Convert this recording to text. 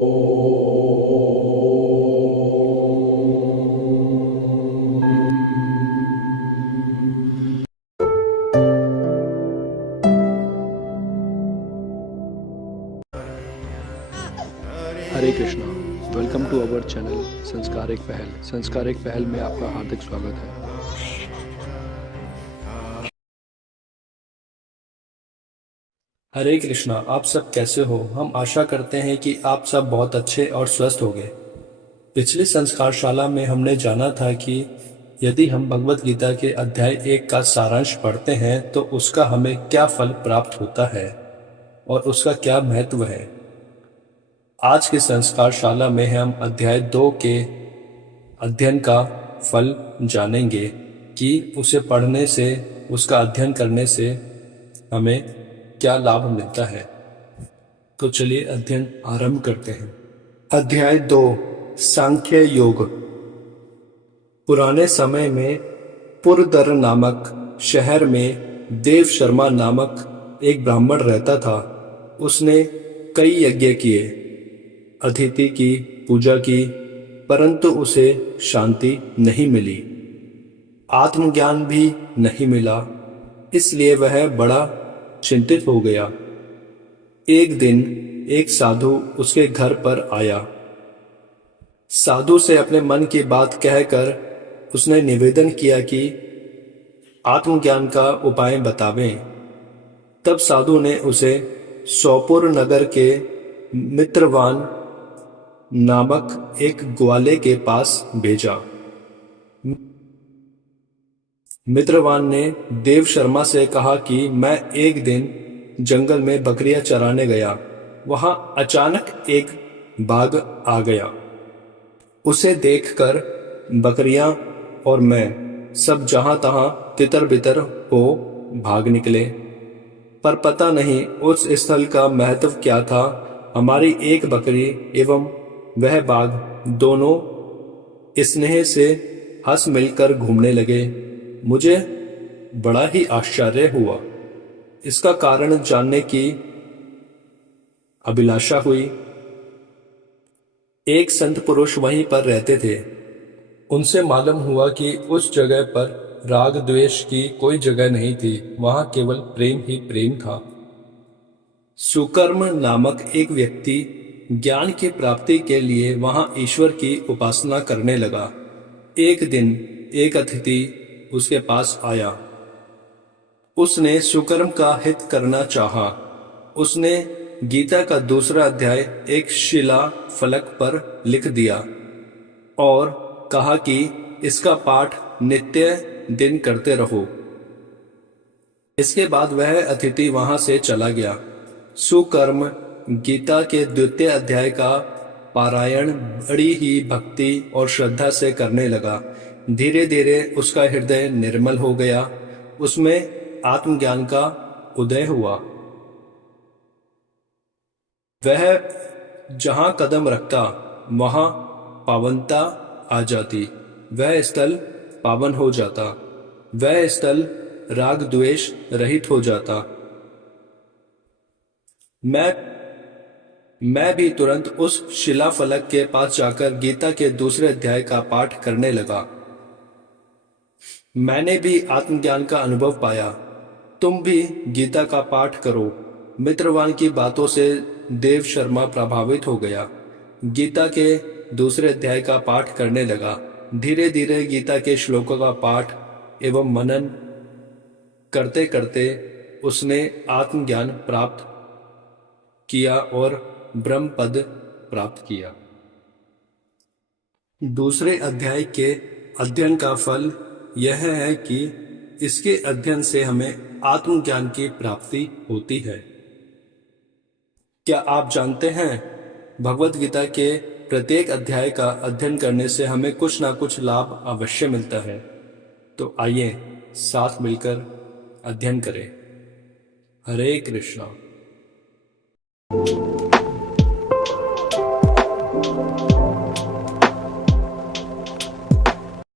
Hare Krishna. Welcome to our channel Sanskar एक पहल। संस्कार एक पहल में आपका हार्दिक स्वागत है। हरे कृष्णा। आप सब कैसे हो? हम आशा करते हैं कि आप सब बहुत अच्छे और स्वस्थ होंगे। पिछली संस्कारशाला में हमने जाना था कि यदि हम भगवत गीता के अध्याय 1 का सारांश पढ़ते हैं तो उसका हमें क्या फल प्राप्त होता है और उसका क्या महत्व है। आज की संस्कारशाला में हम अध्याय 2 के अध्ययन का फल जानेंगे कि उसे पढ़ने से, उसका अध्ययन करने से हमें क्या लाभ मिलता है। तो चलिए अध्ययन आरंभ करते हैं। अध्याय 2, सांख्य योग। पुराने समय में पुरदर नामक शहर में देव शर्मा नामक एक ब्राह्मण रहता था। उसने कई यज्ञ किए, अतिथि की पूजा की, परंतु उसे शांति नहीं मिली, आत्मज्ञान भी नहीं मिला। इसलिए वह बड़ा चिंतित हो गया। एक दिन एक साधु उसके घर पर आया। साधु से अपने मन की बात कहकर उसने निवेदन किया कि आत्मज्ञान का उपाय बतावें। तब साधु ने उसे सोपुर नगर के मित्रवान नामक एक ग्वाले के पास भेजा। मित्रवान ने देव शर्मा से कहा कि मैं एक दिन जंगल में बकरियां चराने गया। वहां अचानक एक बाघ आ गया। उसे देखकर बकरियां और मैं सब जहां तहां तितर बितर हो भाग निकले। पर पता नहीं उस स्थल का महत्व क्या था। हमारी एक बकरी एवं वह बाघ दोनों स्नेह से हंस मिलकर घूमने लगे। मुझे बड़ा ही आश्चर्य हुआ। इसका कारण जानने की अभिलाषा हुई। एक संत पुरुष वहीं पर रहते थे। उनसे मालूम हुआ कि उस जगह पर राग द्वेष की कोई जगह नहीं थी, वहां केवल प्रेम ही प्रेम था। सुकर्म नामक एक व्यक्ति ज्ञान की प्राप्ति के लिए वहां ईश्वर की उपासना करने लगा। एक दिन एक अतिथि उसके पास आया। उसने सुकर्म का हित करना चाहा। उसने गीता का दूसरा अध्याय एक शिला फलक पर लिख दिया और कहा कि इसका पाठ नित्य दिन करते रहो। इसके बाद वह अतिथि वहां से चला गया। सुकर्म गीता के द्वितीय अध्याय का पारायण बड़ी ही भक्ति और श्रद्धा से करने लगा। धीरे धीरे उसका हृदय निर्मल हो गया। उसमें आत्मज्ञान का उदय हुआ। वह जहां कदम रखता वहां पावनता आ जाती। वह स्थल पावन हो जाता। वह स्थल राग द्वेष रहित हो जाता। मैं भी तुरंत उस शिला फलक के पास जाकर गीता के दूसरे अध्याय का पाठ करने लगा। मैंने भी आत्मज्ञान का अनुभव पाया। तुम भी गीता का पाठ करो। मित्रवान की बातों से देव शर्मा प्रभावित हो गया। गीता के दूसरे अध्याय का पाठ करने लगा। धीरे धीरे गीता के श्लोकों का पाठ एवं मनन करते करते उसने आत्मज्ञान प्राप्त किया और ब्रह्म पद प्राप्त किया। दूसरे अध्याय के अध्ययन का फल यह है कि इसके अध्ययन से हमें आत्मज्ञान की प्राप्ति होती है। क्या आप जानते हैं भगवत गीता के प्रत्येक अध्याय का अध्ययन करने से हमें कुछ ना कुछ लाभ अवश्य मिलता है। तो आइए साथ मिलकर अध्ययन करें। हरे कृष्णा।